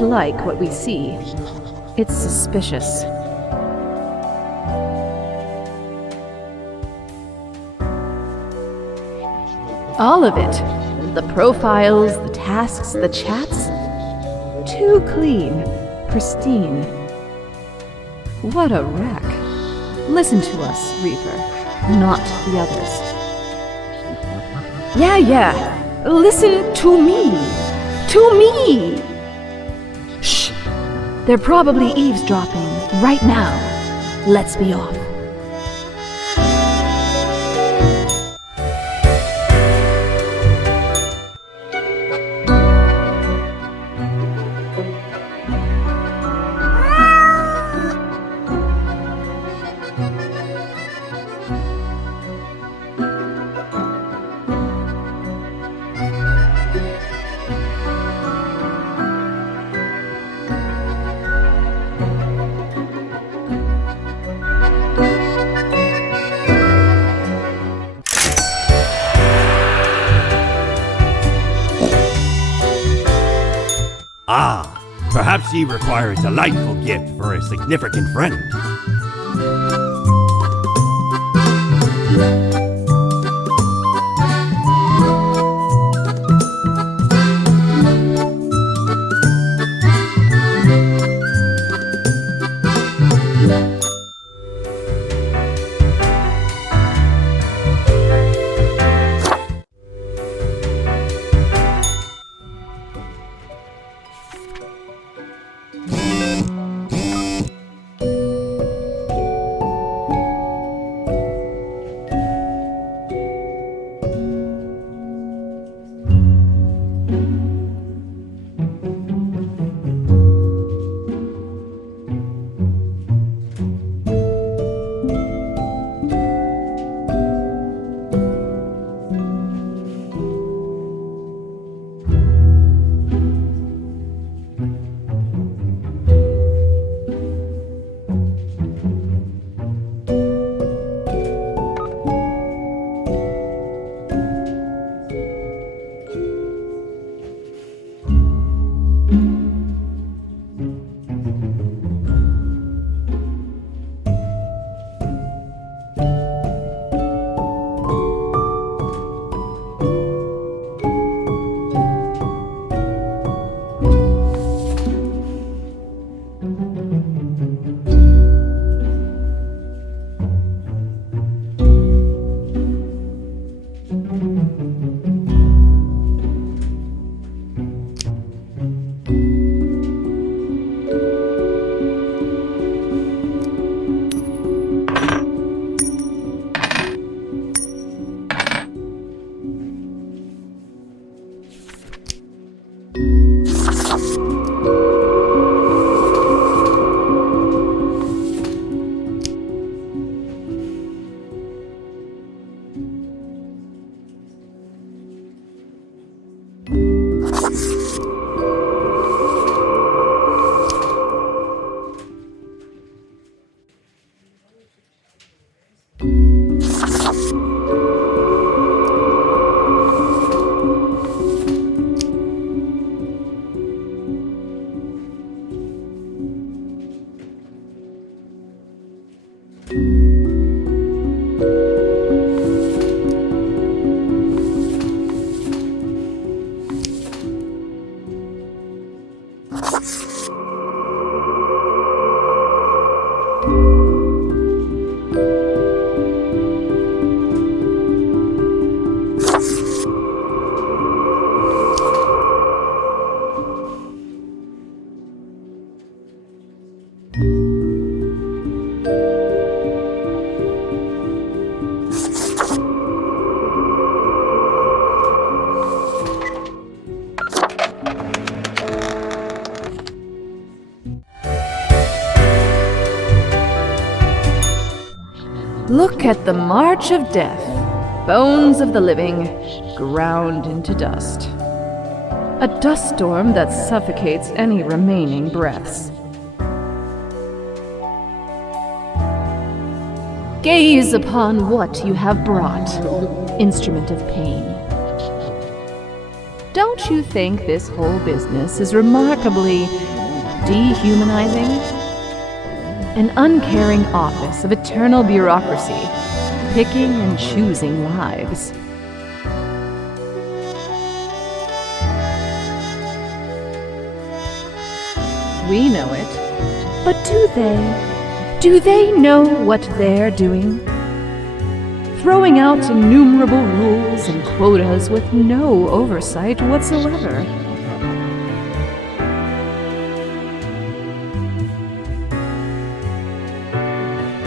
don't like what we see. It's suspicious. All of it. The profiles, the tasks, the chats. Too clean, pristine. What a wreck. Listen to us, Reaper, not the others. Yeah. Listen to me. To me! Shh! They're probably eavesdropping right now. Let's be off. Perhaps ye require a delightful gift for a significant friend. Look at the march of death, bones of the living, ground into dust. A dust storm that suffocates any remaining breaths. Gaze upon what you have brought, instrument of pain. Don't you think this whole business is remarkably dehumanizing? An uncaring office of eternal bureaucracy, picking and choosing lives. We know it, but do they? Do they know what they're doing? Throwing out innumerable rules and quotas with no oversight whatsoever.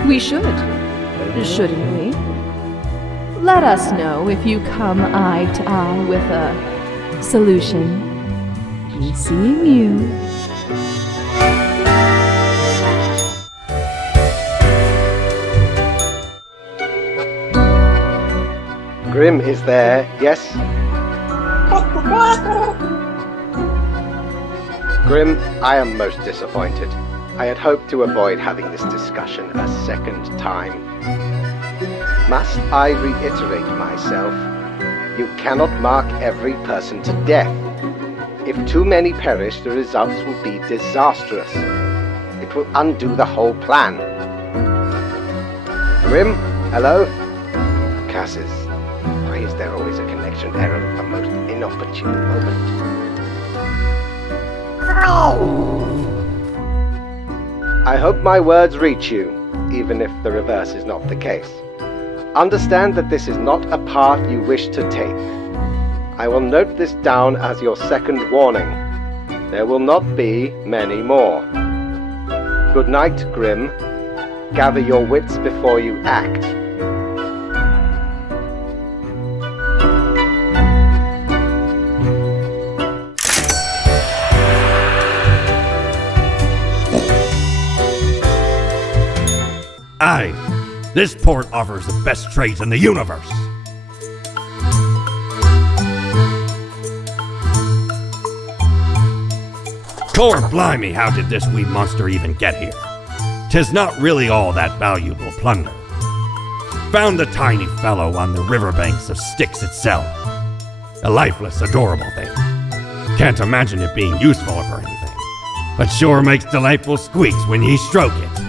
We should, shouldn't we? Let us know if you come eye to eye with a solution. Be seeing you. Grim is there, yes? Grim, I am most disappointed. I had hoped to avoid having this discussion a second time. Must I reiterate myself? You cannot mark every person to death. If too many perish, the results will be disastrous. It will undo the whole plan. Grim, hello? Cassis. Why is there always a connection error at the most inopportune moment? I hope my words reach you, even if the reverse is not the case. Understand that this is not a path you wish to take. I will note this down as your second warning. There will not be many more. Good night, Grim. Gather your wits before you act. Aye, this port offers the best trades in the universe. Core blimey, how did this wee monster even get here? 'Tis not really all that valuable plunder. Found the tiny fellow on the riverbanks of Styx itself. A lifeless, adorable thing. Can't imagine it being useful for anything, but sure makes delightful squeaks when ye stroke it.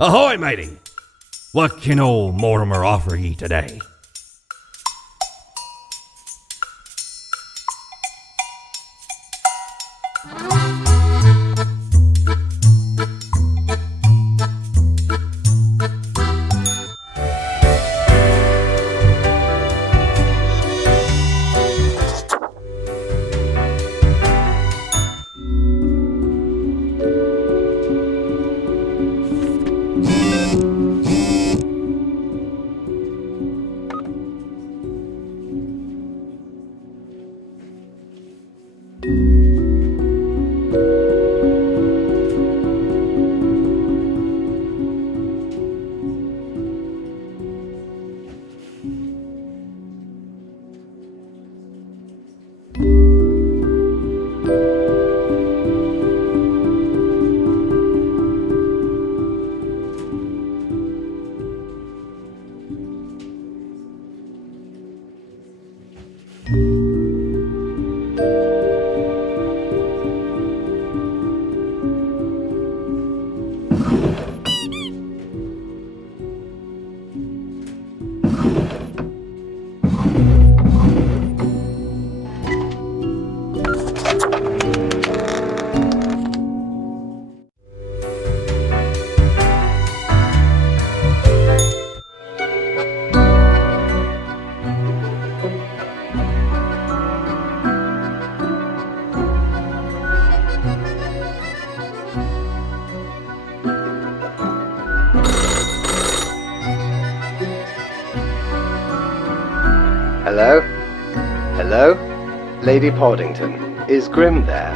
Ahoy, matey! What can old Mortimer offer ye today? Hello? Hello? Lady Poddington, is Grim there?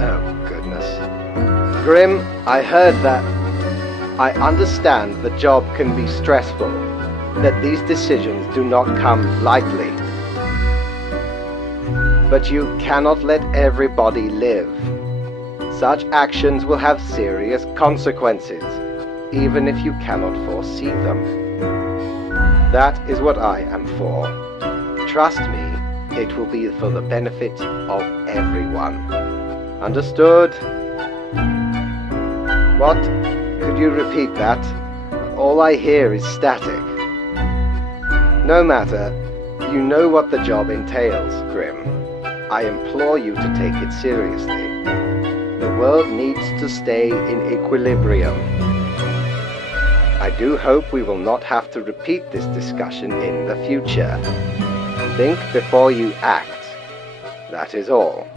Oh, goodness. Grim, I heard that. I understand the job can be stressful, that these decisions do not come lightly. But you cannot let everybody live. Such actions will have serious consequences, even if you cannot foresee them. That is what I am for. Trust me, it will be for the benefit of everyone. Understood? What? Could you repeat that? All I hear is static. No matter, you know what the job entails, Grim. I implore you to take it seriously. The world needs to stay in equilibrium. I do hope we will not have to repeat this discussion in the future. Think before you act. That is all.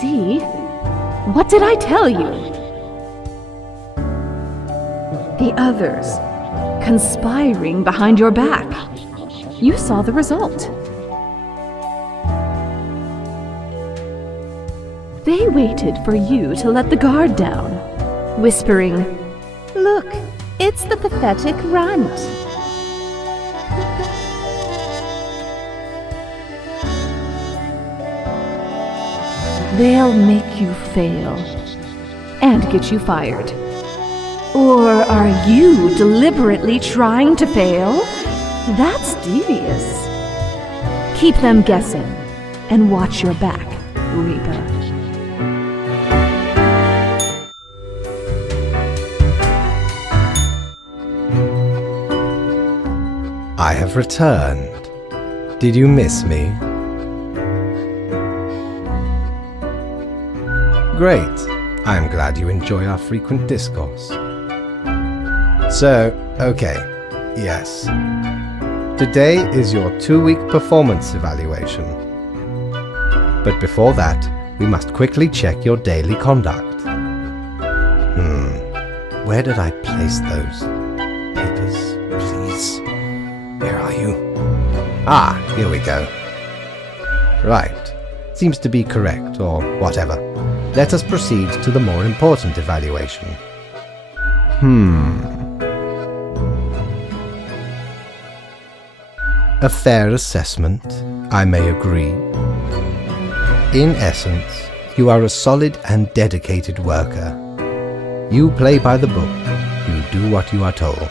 See? What did I tell you? The others, conspiring behind your back. You saw the result. They waited for you to let the guard down, whispering, "Look, it's the pathetic runt." They'll make you fail and get you fired. Or are you deliberately trying to fail? That's devious. Keep them guessing and watch your back, Reaper. I have returned. Did you miss me? Great. I'm glad you enjoy our frequent discourse. So, okay, yes. Today is your 2-week performance evaluation. But before that, we must quickly check your daily conduct. Where did I place those papers, please? Where are you? Ah, here we go. Right. Seems to be correct, or whatever. Let us proceed to the more important evaluation. A fair assessment, I may agree. In essence, you are a solid and dedicated worker. You play by the book, you do what you are told.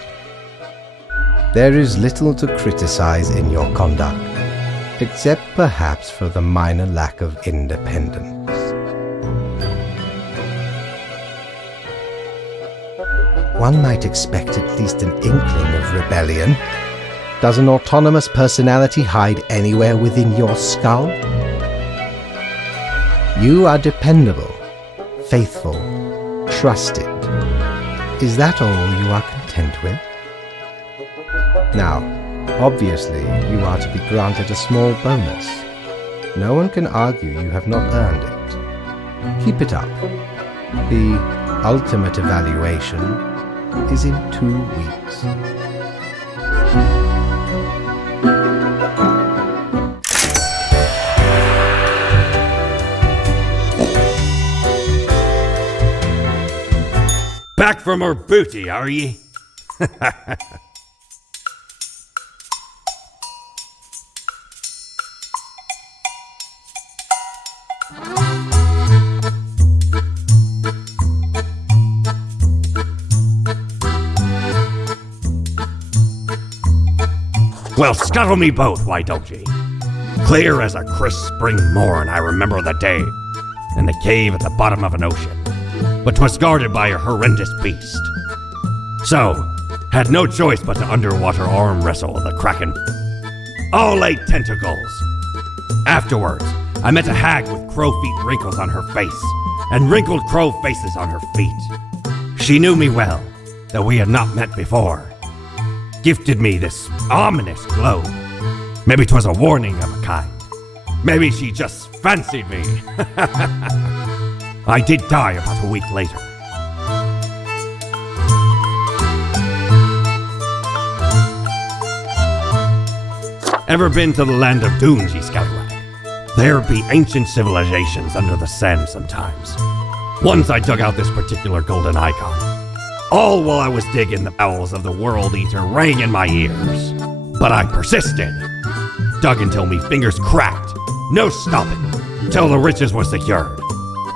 There is little to criticize in your conduct, except perhaps for the minor lack of independence. One might expect at least an inkling of rebellion. Does an autonomous personality hide anywhere within your skull? You are dependable, faithful, trusted. Is that all you are content with? Now, obviously, you are to be granted a small bonus. No one can argue you have not earned it. Keep it up. The ultimate evaluation is in 2 weeks. Back from her booty, are ye? Well, scuttle me both, why don't ye? Clear as a crisp spring morn, I remember the day, in the cave at the bottom of an ocean, but 'twas guarded by a horrendous beast. So, had no choice but to underwater arm wrestle the kraken. All 8 tentacles. Afterwards, I met a hag with crow feet wrinkles on her face, and wrinkled crow faces on her feet. She knew me well, though we had not met before. Gifted me this ominous glow. Maybe 'twas a warning of a kind. Maybe she just fancied me. I did die about a week later. Ever been to the land of dunes, ye scallywag? There be ancient civilizations under the sand sometimes. Once I dug out this particular golden icon. All while I was digging, the bowels of the World Eater rang in my ears. But I persisted. Dug until me fingers cracked. No stopping. Till the riches were secured.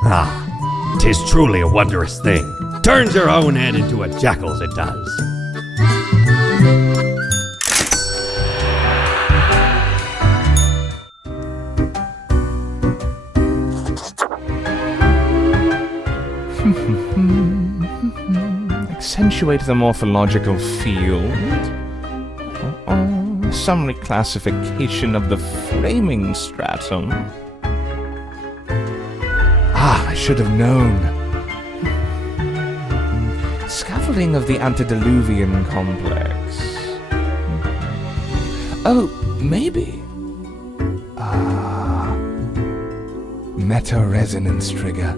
Ah, 'tis truly a wondrous thing. Turns your own head into a jackal's, it does. Accentuate the morphological field. Some reclassification of the framing stratum. I should have known. Scaffolding of the antediluvian complex. Oh, maybe. Meta-resonance trigger.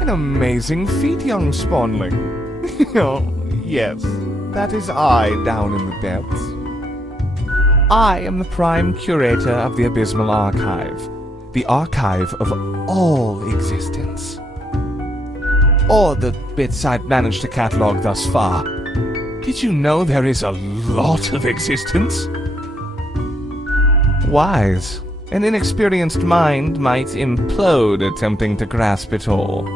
An amazing feat, young spawnling. Oh, yes, that is I down in the depths. I am the prime curator of the Abysmal Archive, the archive of all existence. Or the bits I've managed to catalog thus far. Did you know there is a lot of existence? Wise, an inexperienced mind might implode attempting to grasp it all.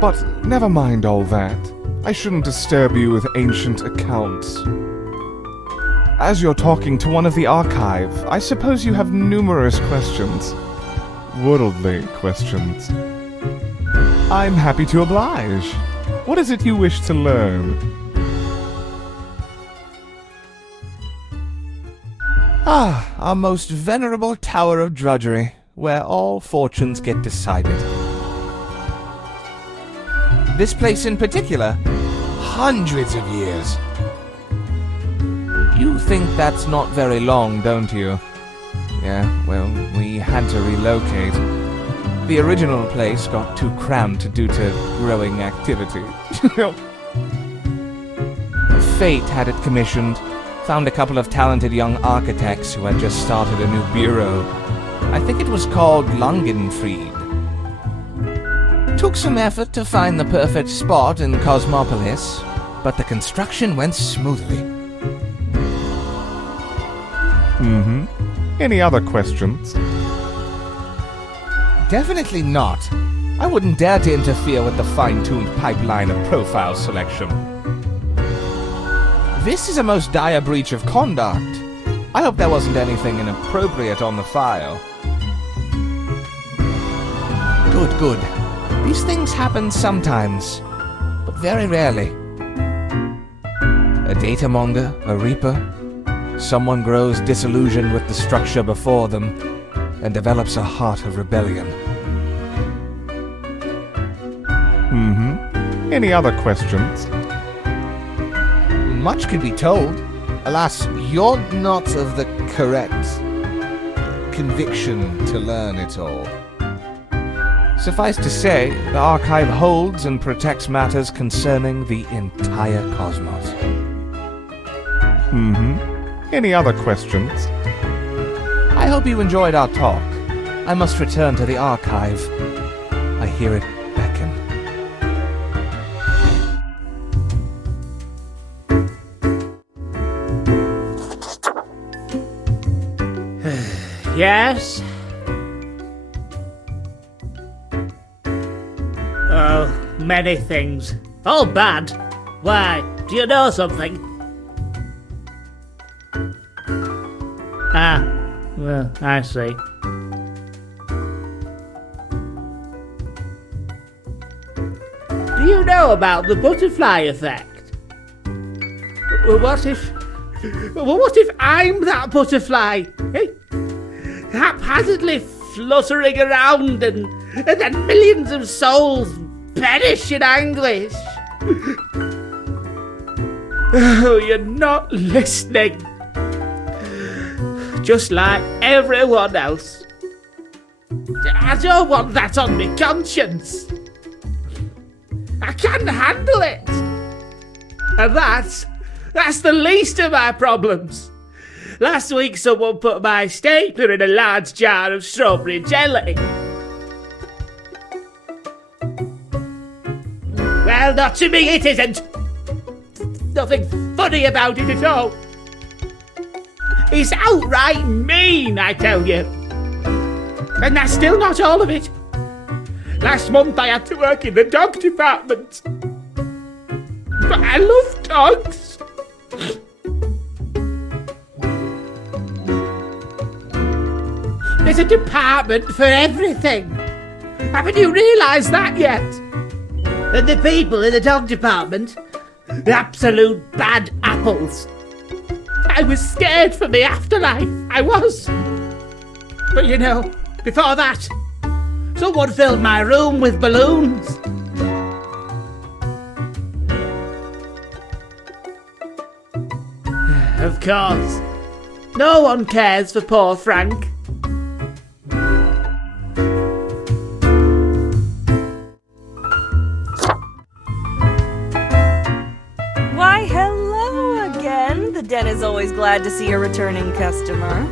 But never mind all that. I shouldn't disturb you with ancient accounts. As you're talking to one of the archive, I suppose you have numerous questions. Worldly questions. I'm happy to oblige. What is it you wish to learn? Our most venerable tower of drudgery, where all fortunes get decided. This place in particular, hundreds of years. You think that's not very long, don't you? Yeah, well, we had to relocate. The original place got too cramped due to growing activity. Fate had it commissioned. Found a couple of talented young architects who had just started a new bureau. I think it was called Langenfried. Took some effort to find the perfect spot in Cosmopolis, but the construction went smoothly. Any other questions? Definitely not. I wouldn't dare to interfere with the fine-tuned pipeline of profile selection. This is a most dire breach of conduct. I hope there wasn't anything inappropriate on the file. Good. These things happen sometimes, but very rarely. A data monger, a reaper, someone grows disillusioned with the structure before them and develops a heart of rebellion. Any other questions? Much could be told. Alas, you're not of the correct conviction to learn it all. Suffice to say, the archive holds and protects matters concerning the entire cosmos. Any other questions? I hope you enjoyed our talk. I must return to the archive. I hear it beckon. Yes? Oh, many things. All bad. Why? Do you know something? Well, I see. Do you know about the butterfly effect? What if I'm that butterfly? Eh? Haphazardly fluttering around and then millions of souls perish in anguish. Oh, you're not listening. Just like everyone else. I don't want that on my conscience. I can't handle it. And That's the least of my problems. Last week someone put my stapler in a large jar of strawberry jelly. Well, not to me it isn't. Nothing funny about it at all. It's outright mean, I tell you. And that's still not all of it. Last month I had to work in the dog department. But I love dogs. There's a department for everything. Haven't you realised that yet? And the people in the dog department, absolute bad apples. I was scared for the afterlife, I was. But you know, before that, someone filled my room with balloons. Of course, no one cares for poor Frank. Why, hello again. The den is always glad to see a returning customer.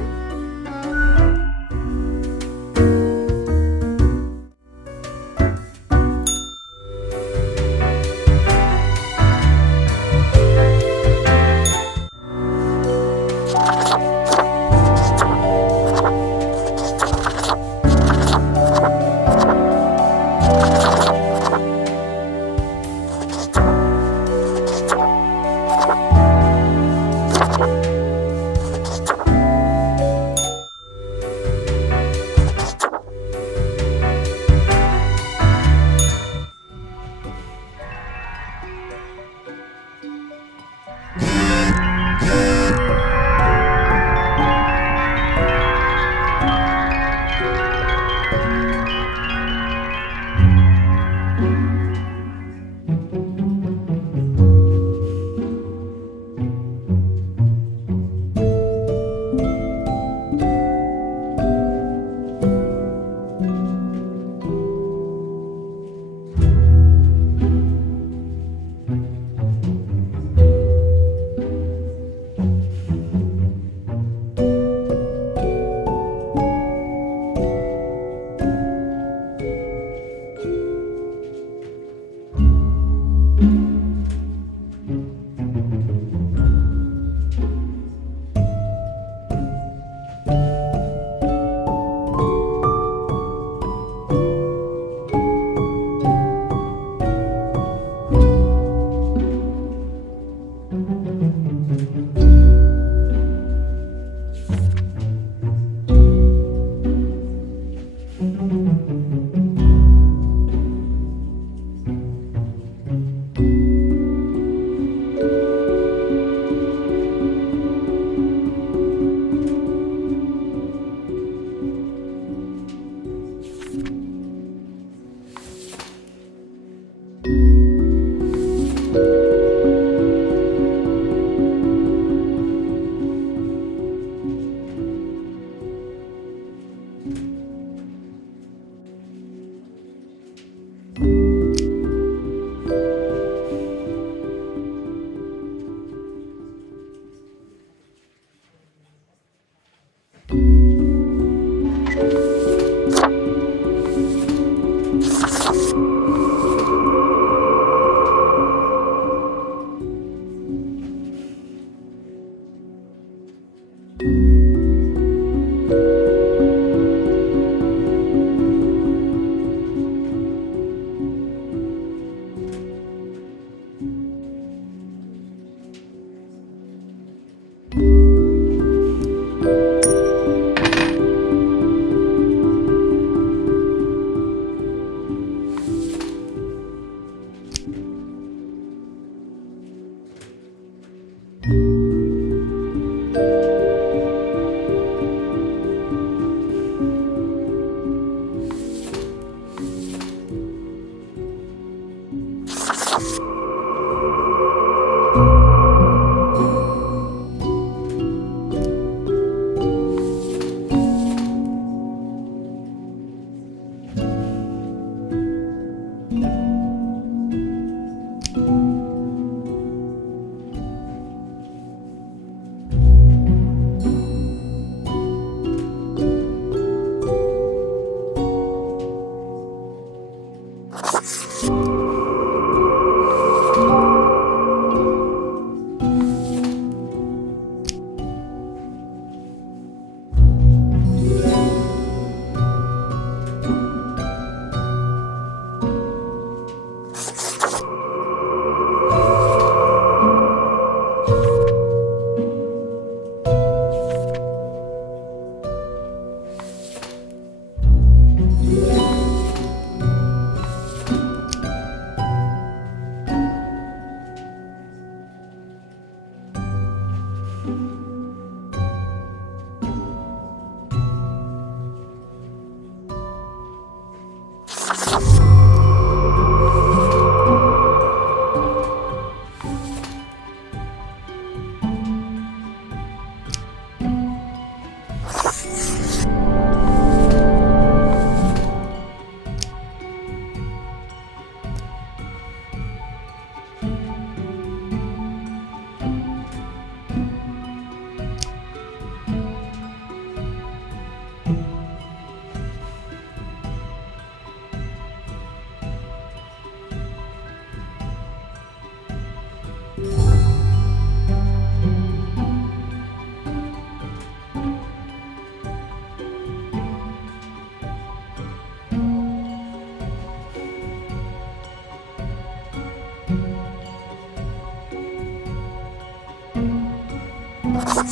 Yes,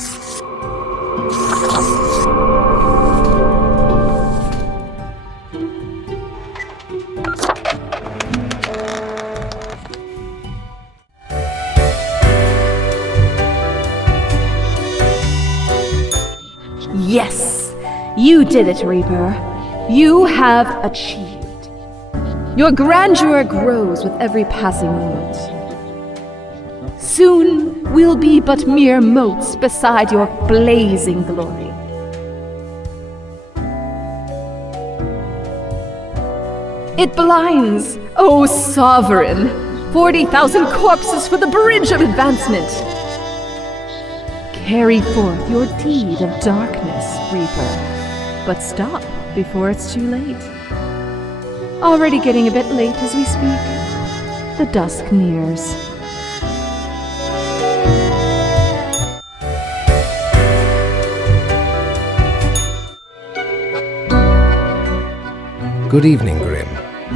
you did it, Reaper. You have achieved. Your grandeur grows with every passing moment. Soon we'll be but mere motes beside your blazing glory. It blinds, O sovereign! 40,000 corpses for the bridge of advancement! Carry forth your deed of darkness, Reaper. But stop before it's too late. Already getting a bit late as we speak. The dusk nears. Good evening, Grim.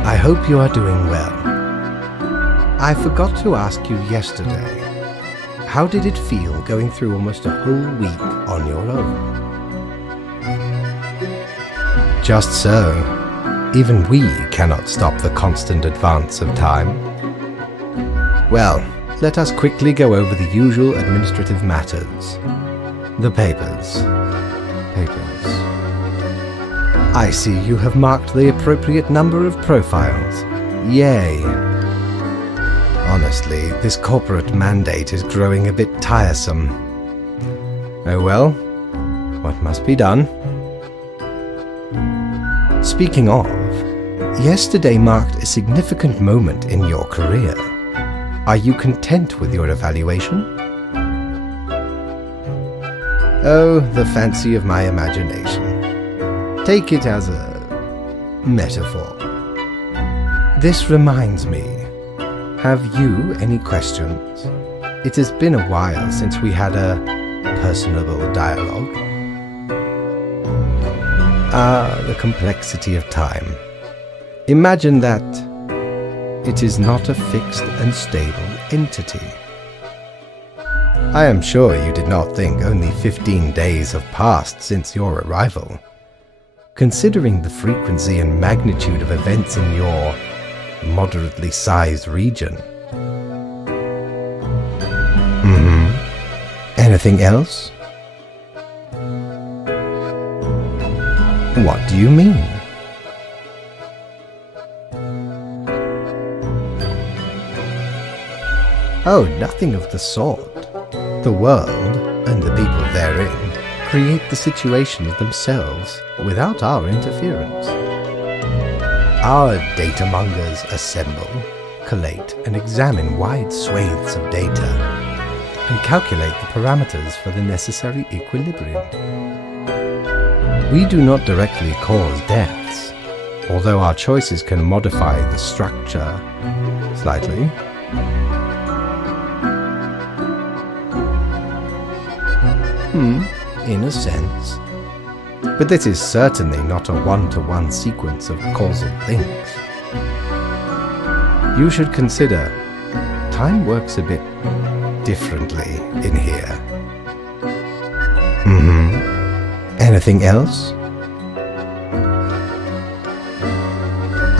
I hope you are doing well. I forgot to ask you yesterday. How did it feel going through almost a whole week on your own? Just so, even we cannot stop the constant advance of time. Well, let us quickly go over the usual administrative matters. The papers. I see you have marked the appropriate number of profiles. Yay! Honestly, this corporate mandate is growing a bit tiresome. Oh well, what must be done? Speaking of, yesterday marked a significant moment in your career. Are you content with your evaluation? Oh, the fancy of my imagination. Take it as a metaphor. This reminds me. Have you any questions? It has been a while since we had a personable dialogue. The complexity of time. Imagine that it is not a fixed and stable entity. I am sure you did not think only 15 days have passed since your arrival. Considering the frequency and magnitude of events in your moderately sized region. Anything else? What do you mean? Oh, nothing of the sort. The world, and the people therein, create the situations themselves without our interference. Our data mongers assemble, collate, and examine wide swathes of data, and calculate the parameters for the necessary equilibrium. We do not directly cause deaths, although our choices can modify the structure slightly. In a sense. But this is certainly not a one-to-one sequence of causal links. You should consider time works a bit differently in here. Anything else?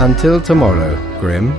Until tomorrow, Grim.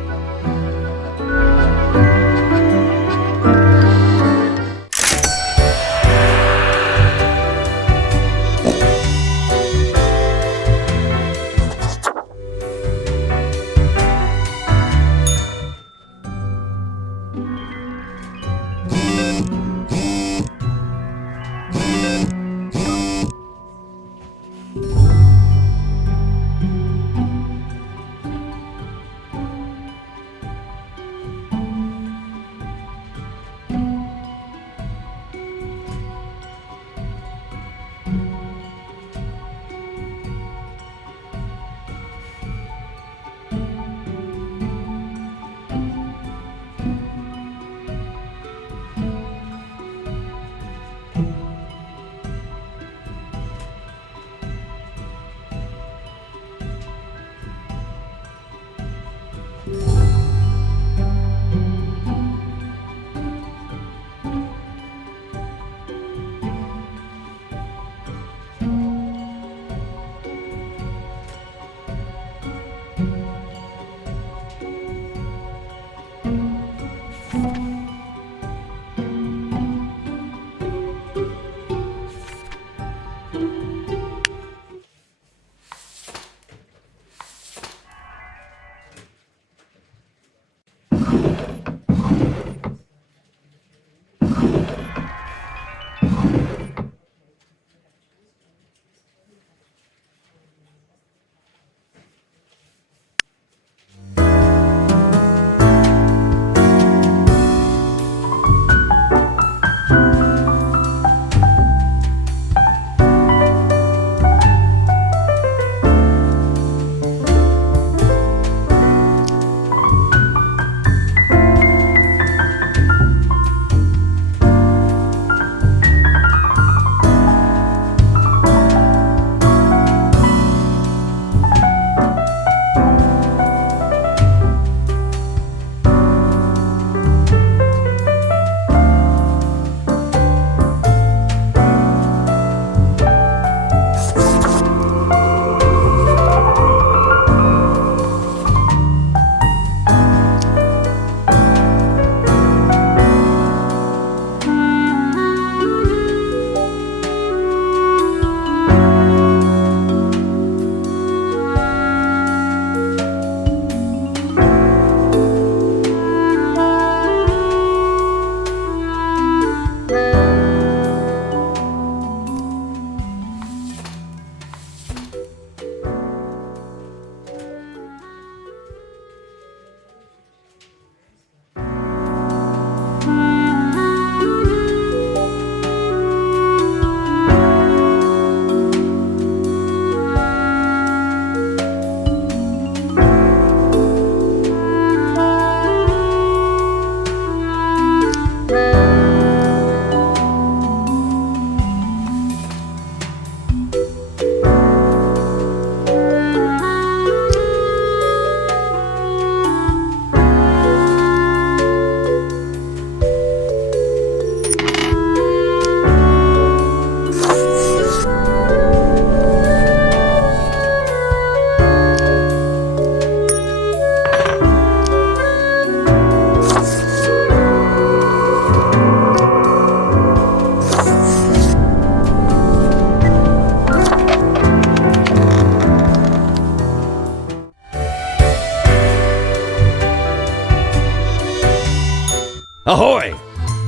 Ahoy!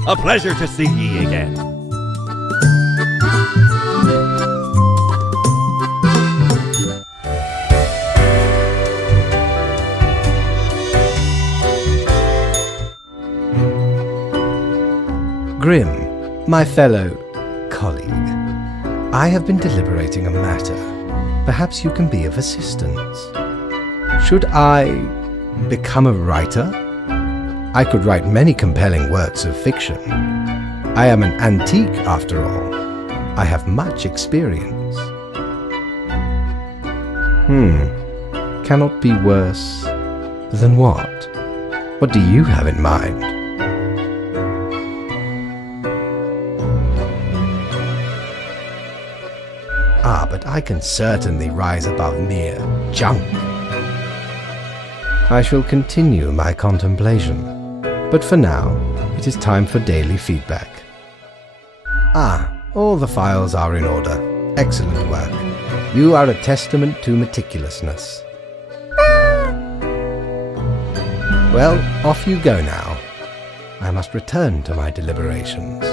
A pleasure to see ye again. Grim, my fellow colleague, I have been deliberating a matter. Perhaps you can be of assistance. Should I become a writer? I could write many compelling works of fiction. I am an antique, after all. I have much experience. Cannot be worse than what? What do you have in mind? But I can certainly rise above mere junk. I shall continue my contemplation. But for now, it is time for daily feedback. All the files are in order. Excellent work. You are a testament to meticulousness. Well, off you go now. I must return to my deliberations.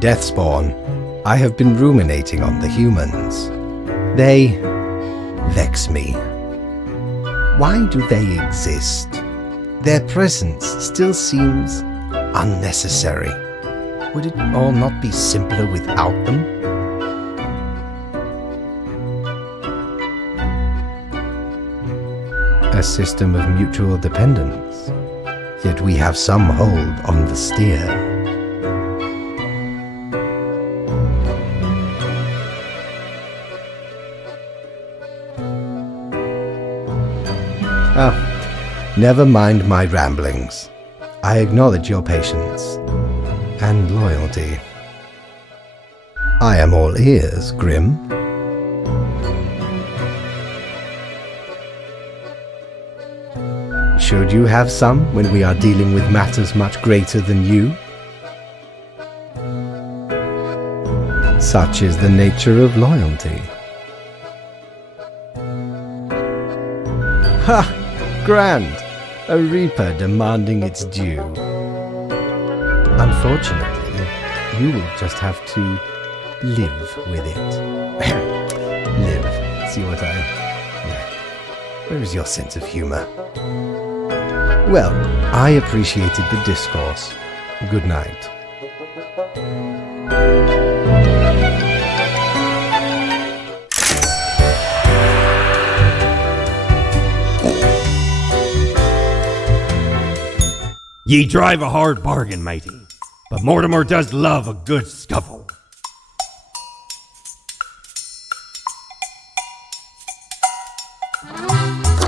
Deathspawn, I have been ruminating on the humans. They vex me. Why do they exist? Their presence still seems unnecessary. Would it all not be simpler without them? A system of mutual dependence, yet we have some hold on the steer. Never mind my ramblings. I acknowledge your patience and loyalty. I am all ears, Grim. Should you have some when we are dealing with matters much greater than you? Such is the nature of loyalty. Ha! Grand! A reaper demanding its due. Unfortunately, you will just have to live with it. Live. See what I... Where is your sense of humor? Well, I appreciated the discourse. Good night. Ye drive a hard bargain, matey, but Mortimer does love a good scuffle.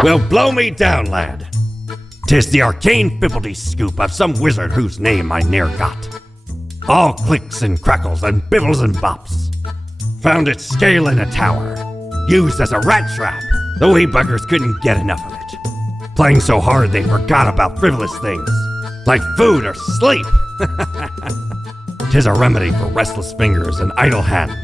Well, blow me down, lad. 'Tis the arcane fibbledy scoop of some wizard whose name I ne'er got. All clicks and crackles and bibbles and bops. Found it scaling a tower, used as a rat trap. The wee buggers couldn't get enough of it. Playing so hard they forgot about frivolous things, like food or sleep. 'Tis a remedy for restless fingers and idle hands.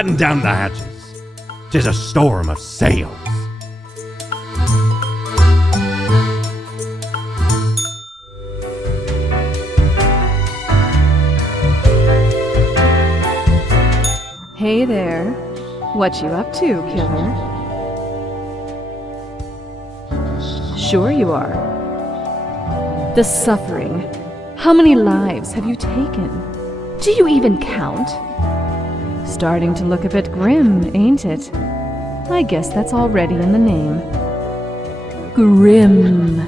batten down the hatches. 'Tis a storm of sails. Hey there. What you up to, killer? Sure you are. The suffering. How many lives have you taken? Do you even count? Starting to look a bit grim, ain't it? I guess that's already in the name. Grim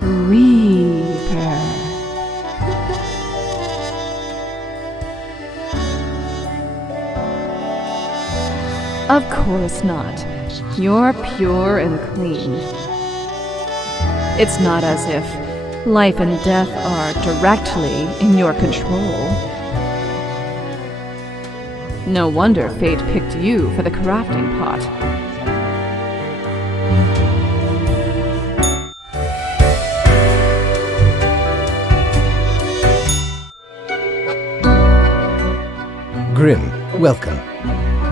Reaper. Of course not. You're pure and clean. It's not as if life and death are directly in your control. No wonder fate picked you for the crafting pot. Grim, welcome.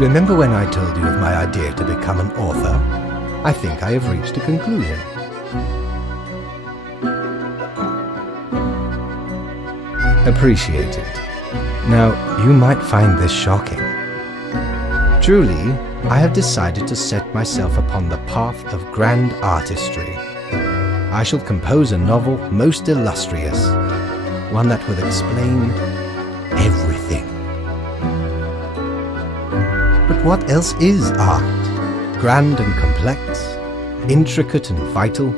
Remember when I told you of my idea to become an author? I think I have reached a conclusion. Appreciate it. Now, you might find this shocking. Truly, I have decided to set myself upon the path of grand artistry. I shall compose a novel most illustrious, one that will explain everything. But what else is art? Grand and complex, intricate and vital?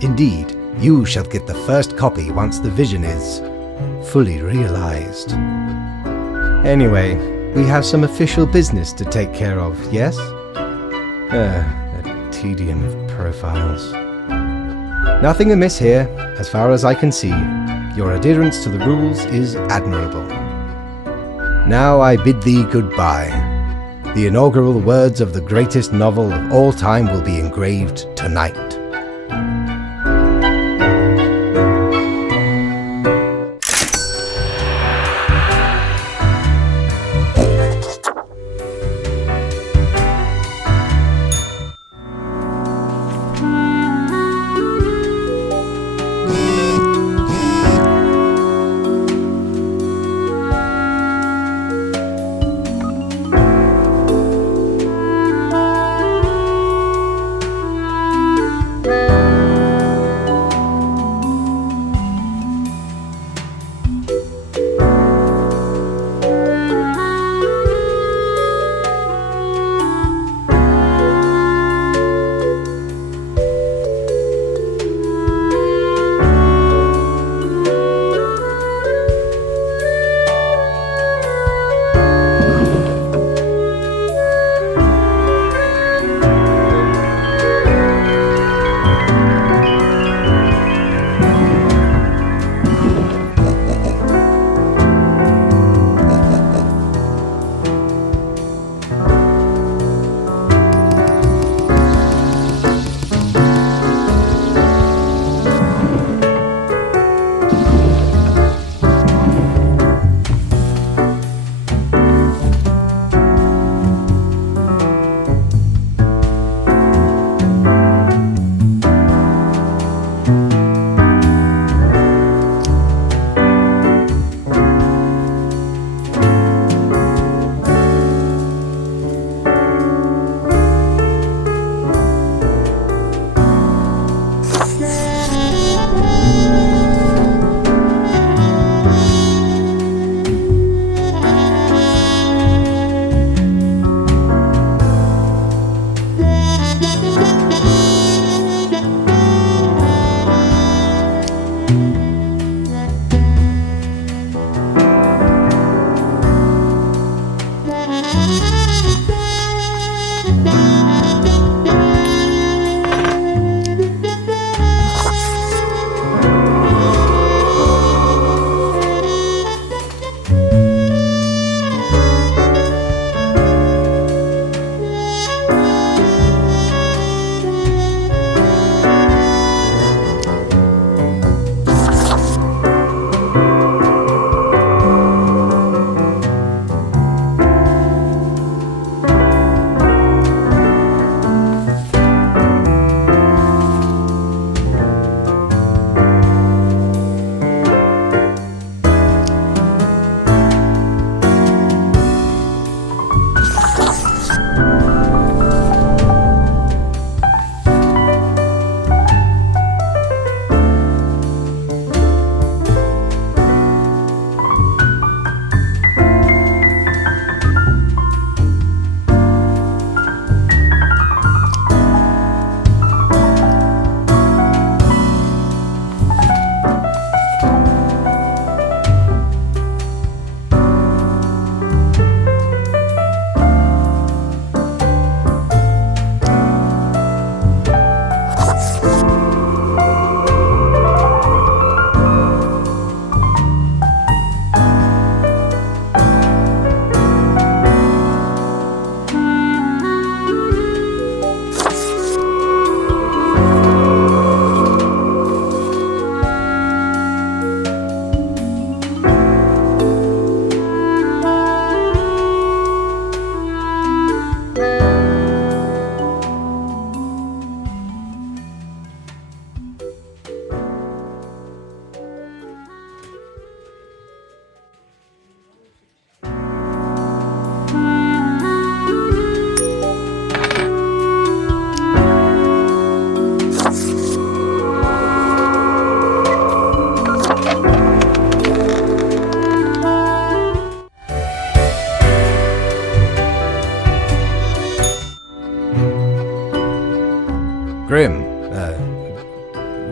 Indeed, you shall get the first copy once the vision is fully realized. Anyway, we have some official business to take care of, yes? The tedium of profiles. Nothing amiss here, as far as I can see. Your adherence to the rules is admirable. Now I bid thee goodbye. The inaugural words of the greatest novel of all time will be engraved tonight.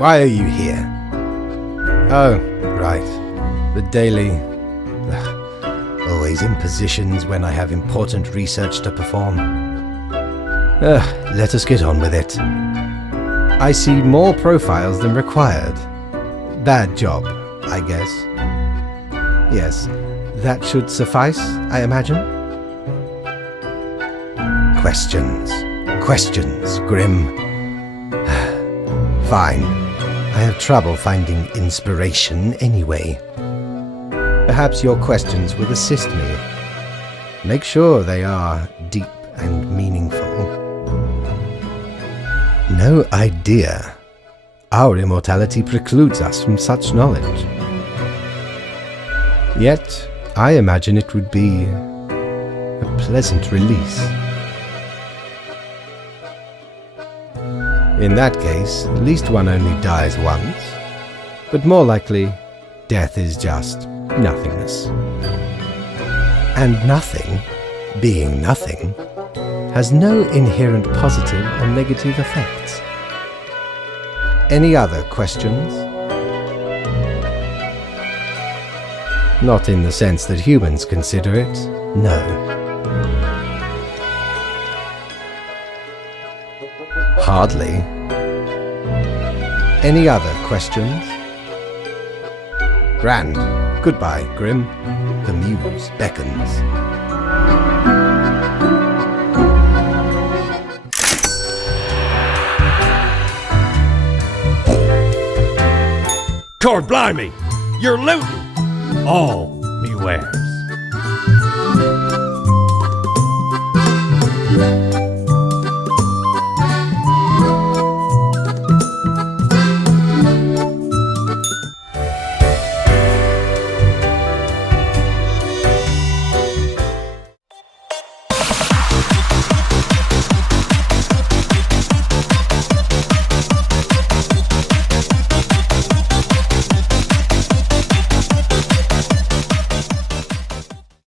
Why are you here? Oh, right. The daily... always impositions when I have important research to perform. Let us get on with it. I see more profiles than required. Bad job, I guess. Yes, that should suffice, I imagine. Questions. Questions, Grim. Fine. I have trouble finding inspiration anyway. Perhaps your questions will assist me. Make sure they are deep and meaningful. No idea. Our immortality precludes us from such knowledge. Yet, I imagine it would be a pleasant release. In that case, at least one only dies once, but more likely, death is just nothingness. And nothing, being nothing, has no inherent positive or negative effects. Any other questions? Not in the sense that humans consider it, no. Hardly. Any other questions? Grand. Goodbye, Grim. The muse beckons. Cord blimey! You're looting! All beware.